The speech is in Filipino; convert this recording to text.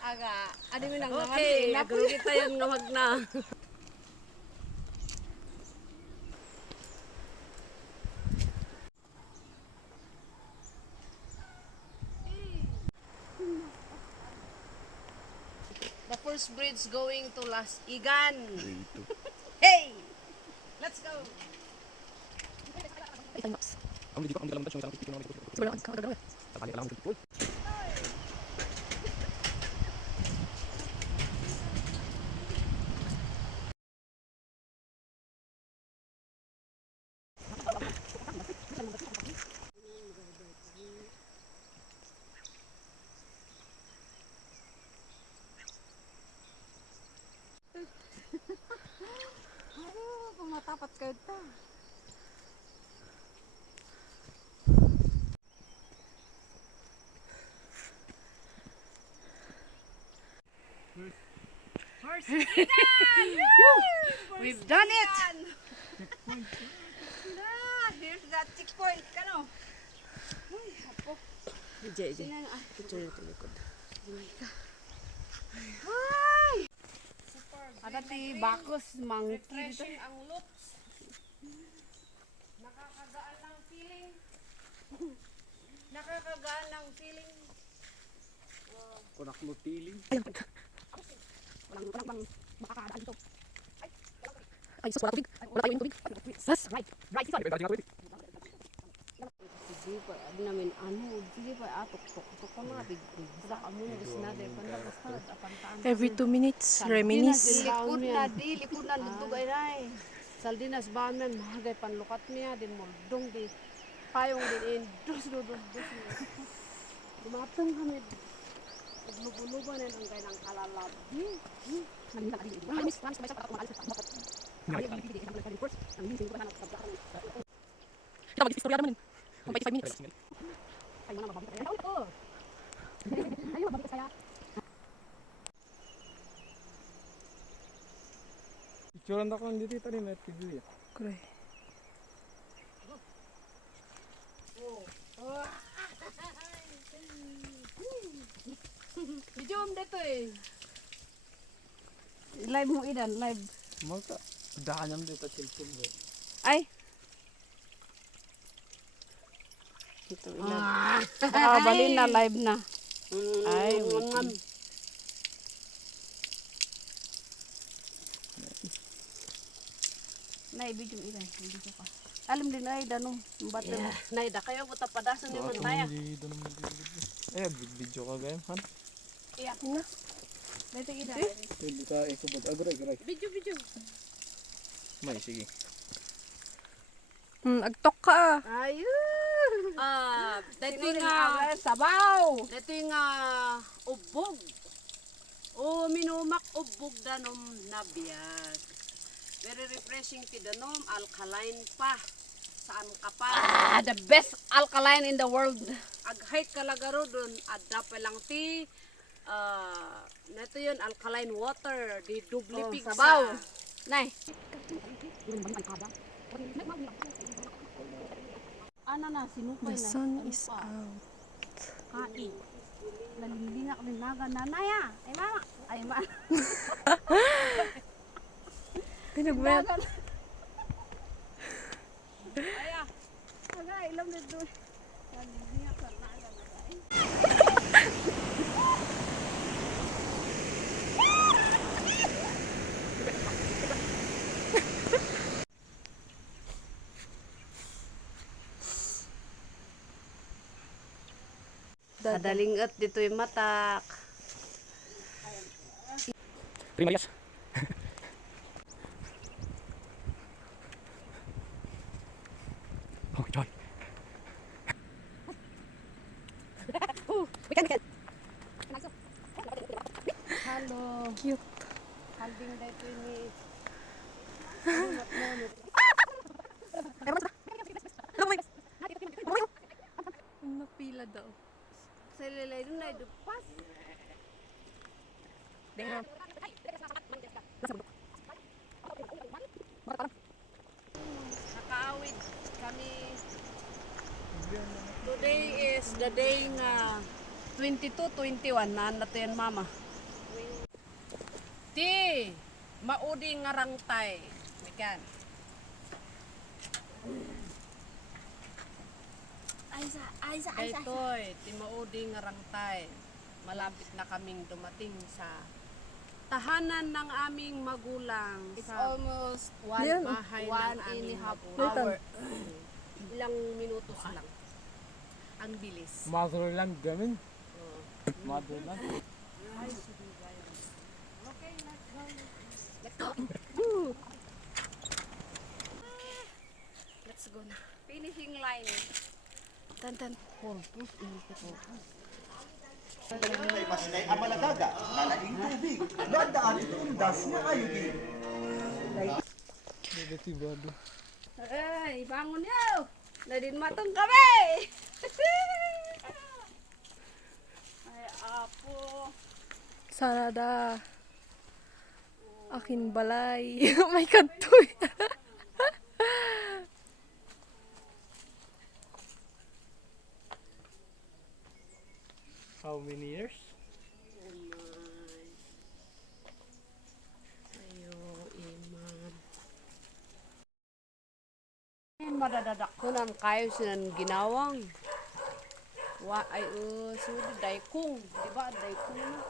Aga, ano mo nang naman Okay, agree kita yung ngamag na. The first bridge going to Las Igan. Hey! Let's go! kung matapat kayo ta. We've done it! Here's that checkpoint. Kano? Ije. Picture ito likod. Ada ti bakos monkey dito. Refreshing ang looks. Nakakagaan ng feeling. Nakakagaan ng feeling. Kunak mo tiling. Walang makakadaan dito. Ay, sus, wala tubig. Wala tayo yung tubig. Sus, right, season. Sige pa, namin sige pa, tok ka mga big. Sa kamo na is natin, basta apantaan. Every 2 minutes, reminisce. Likod na, lutog ay nay. Saldinas ba man, mahagay panlukat niya, din moldong, di payong din, dos. Dumatang kami. Lubo-lubo na ang kailang kalalab. Mamis, sabay sa pagkakamalis sa bakit. Kita mag-istorya naman. 25 minutes. Ay, mga mababit kaya. Ay, mababit kaya. Picturean ako dito ito rin at video. Kure. Video mo dito eh. Live mo idan, live. Maka dahan naman dito cellphone mo. Ay. Ito Balin na live na. Ay, wait. Nay video idan, video ka. Alam din ay danong bato. Nay, da kayo buta padasan ni Bantaya. Eh, video ka gayam, han? Iyak na. Dito idan. Hindi ka ikubad. Aguray. Video. May, sige. Agtok ka. Ayun. Dito nga sabaw. Dito nga ubog. O minumak ubog danom nabiyag. Very refreshing ti danom, alkaline pa. Saan ka pa? The best alkaline in the world. Ag-height kalagaro dun, adda pa lang ti neto yun, alkaline water. Di dubli pigsa. Sabaw. Nay. Ano na, sinupay The na. sun is out. Kain. Nalilingak ng naga. Nanaya. Ay mama. Ay mama. Pinagwet. Aya. Aga, ilam dito. Nalilingak ng naga. Kadalingat dito yung matak. Primarias. Oh, joy. Hello. Cute. Halding dito ni Napila daw. sa lalay dun na dupas. Nakaawid kami. Today is the day nga 22, 21. Naan na to yan, mama. Ti, maudi nga rangtay. Mikan. Ito'y, ti maudi nga rangtay. Malapit na kaming dumating sa tahanan ng aming magulang. It's sa almost bahay one ng and a aming half magulang. hour. Ilang minutos lang. Ang bilis. Motherland gamin. Oo. Motherland. Let's go na. Finishing line. Tan. May masinay ang malagaga, nalaing tubig, nadaan undas nga ayugin. Negatibado. Ay, bangon yaw! Nadin matong kami! Ay, apo. Sarada. Akin balay. May kantoy. How many years? Ayo, iman. Madadadak ko nan kayo sinan ginawang. Wa ay sudi daikung, di ba? Daikung na.